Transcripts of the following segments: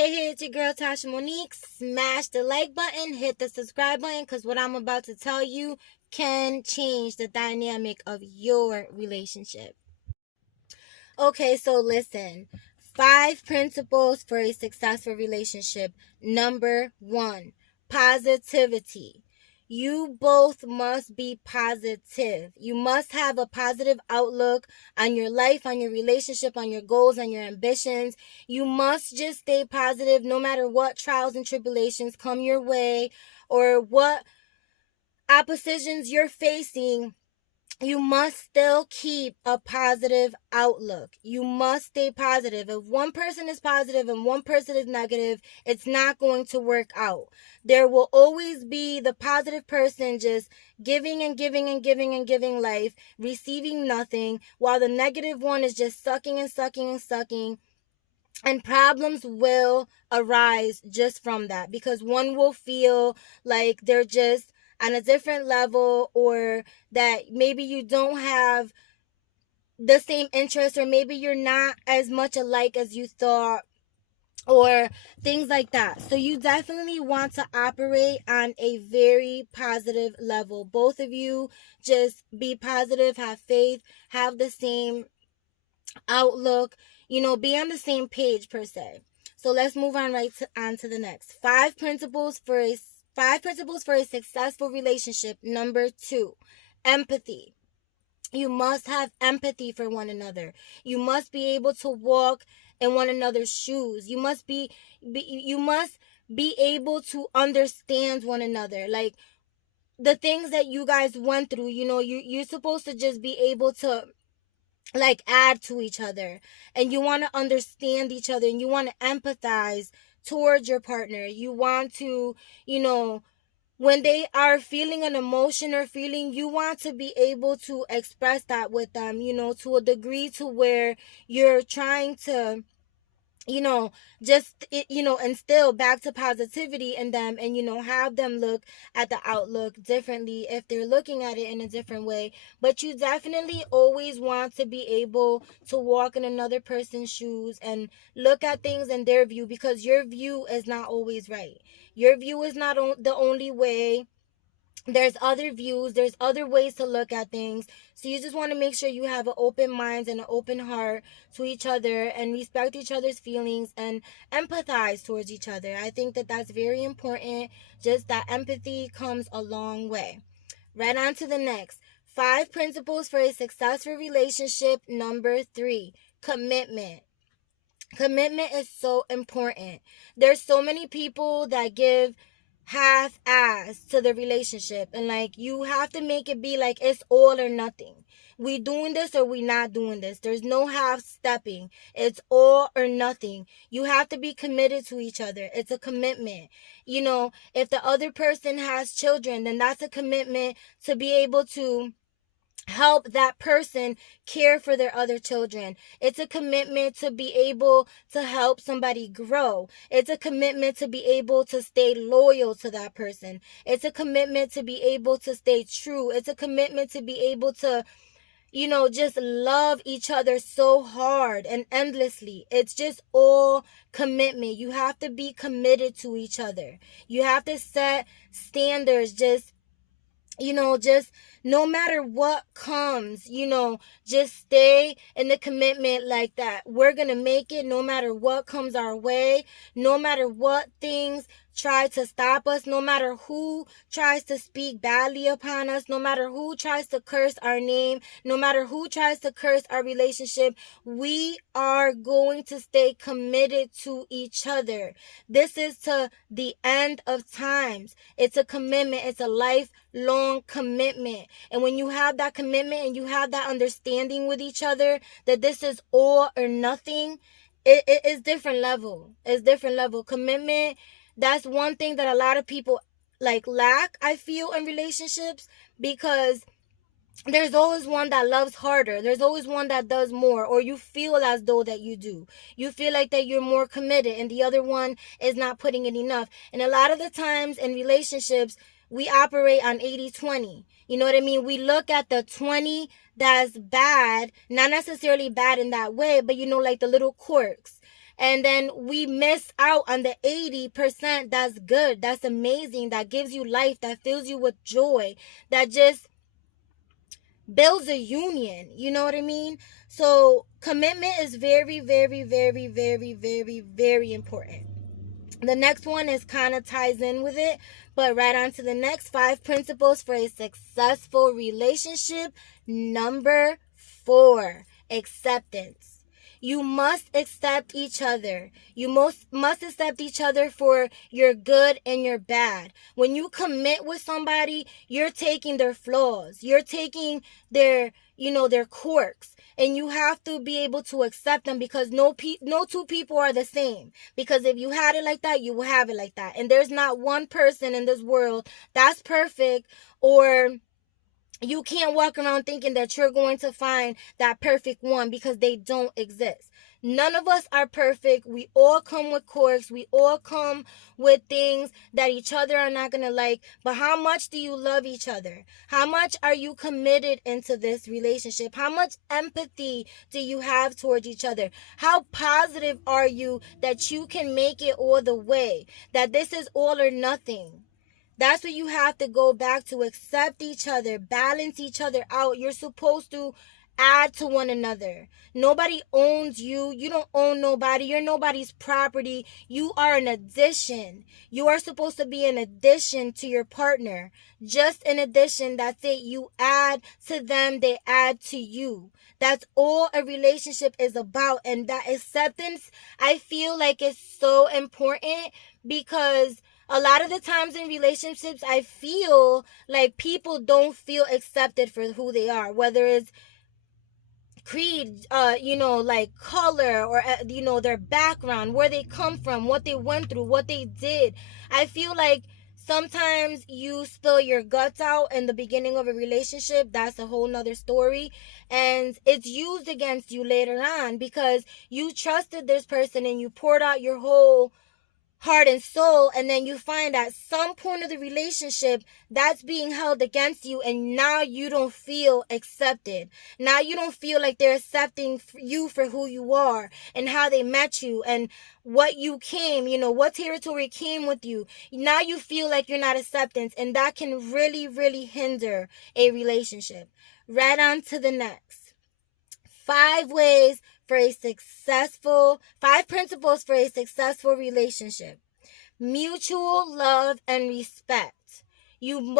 Hey, it's your girl Tasha Monique. Smash the like button, hit the subscribe button, because what I'm about to tell you can change the dynamic of your relationship. Okay, so listen. 5 principles for a successful relationship. Number 1, positivity. You both must be positive. You must have a positive outlook on your life, on your relationship, on your goals, on your ambitions. You must just stay positive no matter what trials and tribulations come your way or what oppositions you're facing. You must still keep a positive outlook. You must stay positive. If one person is positive and one person is negative, it's not going to work out. There will always be the positive person just giving and giving and giving and giving life, receiving nothing, while the negative one is just sucking and sucking and sucking. And problems will arise just from that, because one will feel like they're just on a different level, or that maybe you don't have the same interest, or maybe you're not as much alike as you thought, or things like that. So you definitely want to operate on a very positive level. Both of you just be positive, have faith, have the same outlook, be on the same page per se. So let's move on on to the next. Five principles for a successful relationship. Number 2, empathy. You must have empathy for one another. You must be able to walk in one another's shoes. You must be able to understand one another. Like the things that you guys went through, you're supposed to just be able to add to each other, and you want to understand each other, and you want to empathize towards your partner. You want to, when they are feeling an emotion or feeling, you want to be able to express that with them, to a degree to where you're trying to just instill back to positivity in them, and have them look at the outlook differently if they're looking at it in a different way. But you definitely always want to be able to walk in another person's shoes and look at things in their view, because your view is not always right. Your view is not the only way. There's other views, there's other ways to look at things. So you just want to make sure you have an open mind and an open heart to each other, and respect each other's feelings and empathize towards each other. I think that that's very important. Just that empathy comes a long way. Right on to the next. 5 principles for a successful relationship. Number 3, commitment. Commitment is so important. There's so many people that give half-ass to the relationship, and you have to make it be like it's all or nothing. We doing this or we not doing this. There's no half stepping. It's all or nothing. You have to be committed to each other. It's a commitment. If the other person has children, then that's a commitment to be able to help that person care for their other children. It's a commitment to be able to help somebody grow. It's a commitment to be able to stay loyal to that person. It's a commitment to be able to stay true. It's a commitment to be able to just love each other so hard and endlessly. It's just all commitment. You have to be committed to each other. You have to set standards, just no matter what comes, just stay in the commitment like that. We're going to make it no matter what comes our way, no matter what things try to stop us, no matter who tries to speak badly upon us, no matter who tries to curse our name, no matter who tries to curse our relationship. We are going to stay committed to each other. This is to the end of times. It's a commitment. It's a lifelong commitment. And when you have that commitment and you have that understanding with each other that this is all or nothing, it is different level. It's different level. Commitment, that's one thing that a lot of people lack, I feel, in relationships, because there's always one that loves harder. There's always one that does more, or you feel as though that you do. You feel like that you're more committed and the other one is not putting in enough. And a lot of the times in relationships, we operate on 80-20. You know what I mean? We look at the 20 that's bad, not necessarily bad in that way, but like the little quirks. And then we miss out on the 80% that's good, that's amazing, that gives you life, that fills you with joy, that just builds a union. You know what I mean? So commitment is very, very, very, very, very, very important. The next one is kind of ties in with it, but right on to the next 5 principles for a successful relationship. Number 4, acceptance. You must accept each other. You must accept each other for your good and your bad. When you commit with somebody, you're taking their flaws. You're taking their, their quirks. And you have to be able to accept them, because no two people are the same. Because if you had it like that, you will have it like that. And there's not one person in this world that's perfect, or you can't walk around thinking that you're going to find that perfect one, because they don't exist. None of us are perfect. We all come with quirks. We all come with things that each other are not going to like. But how much do you love each other? How much are you committed into this relationship? How much empathy do you have towards each other? How positive are you that you can make it all the way? That this is all or nothing. That's what you have to go back to. Accept each other, balance each other out. You're supposed to add to one another. Nobody owns you. You don't own nobody. You're nobody's property. You are an addition. You are supposed to be an addition to your partner. Just an addition. That's it. You add to them, they add to you. That's all a relationship is about. And that acceptance, I feel like, is so important, because a lot of the times in relationships, I feel like people don't feel accepted for who they are, whether it's creed, like color, or their background, where they come from, what they went through, what they did. I feel like sometimes you spill your guts out in the beginning of a relationship. That's a whole nother story, and it's used against you later on, because you trusted this person and you poured out your whole heart and soul, and then you find at some point of the relationship that's being held against you, and now you don't feel accepted. Now you don't feel like they're accepting you for who you are, and how they met you, and what you came, what territory came with you. Now you feel like you're not acceptance, and that can really, really hinder a relationship. Right on to the next. 5 principles for a successful relationship. Mutual love and respect. You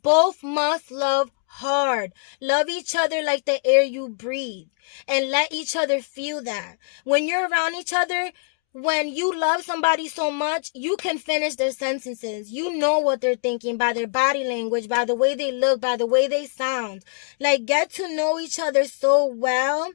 both must love hard. Love each other like the air you breathe, and let each other feel that. When you're around each other, when you love somebody so much, you can finish their sentences. You know what they're thinking by their body language, by the way they look, by the way they sound. Like, get to know each other so well,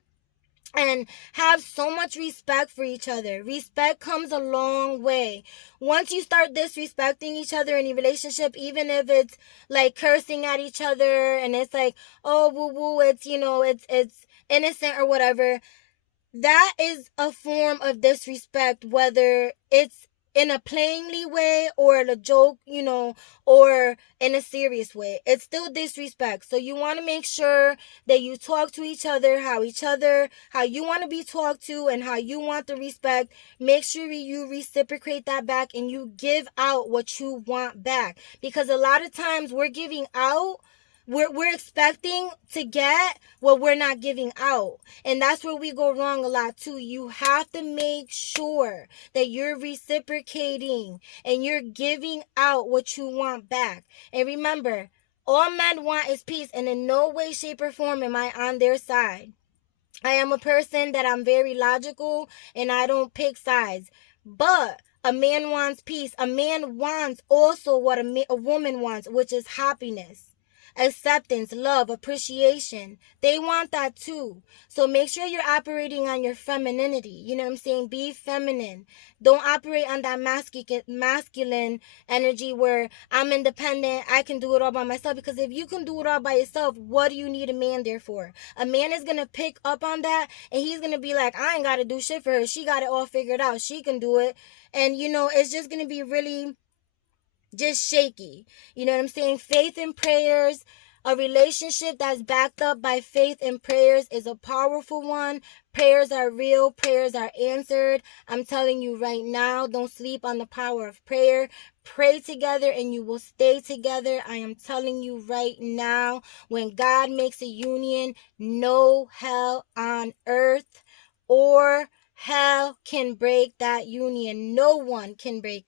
and have so much respect for each other. Respect comes a long way. Once you start disrespecting each other in a relationship, even if it's like cursing at each other, and it's like, oh, woo woo, it's, it's innocent or whatever, that is a form of disrespect, whether it's in a playingly way, or in a joke, or in a serious way. It's still disrespect. So you want to make sure that you talk to each other, how you want to be talked to, and how you want the respect. Make sure you reciprocate that back, and you give out what you want back. Because a lot of times we're giving out, we're expecting to get what we're not giving out. And that's where we go wrong a lot too. You have to make sure that you're reciprocating and you're giving out what you want back. And remember, all men want is peace, and in no way, shape, or form am I on their side. I am a person that I'm very logical, and I don't pick sides. But a man wants peace. A man wants also what a woman wants, which is happiness, acceptance, love, appreciation. They want that too. So make sure you're operating on your femininity. You know what I'm saying? Be feminine. Don't operate on that masculine energy where I'm independent, I can do it all by myself. Because if you can do it all by yourself, what do you need a man there for? A man is going to pick up on that, and he's going to be like, I ain't got to do shit for her. She got it all figured out. She can do it. And, it's just going to be really just shaky. You know what I'm saying? Faith and prayers. A relationship that's backed up by faith and prayers is a powerful one. Prayers are real. Prayers are answered. I'm telling you right now, don't sleep on the power of prayer. Pray together and you will stay together. I am telling you right now, when God makes a union, no hell on earth or hell can break that union. No one can break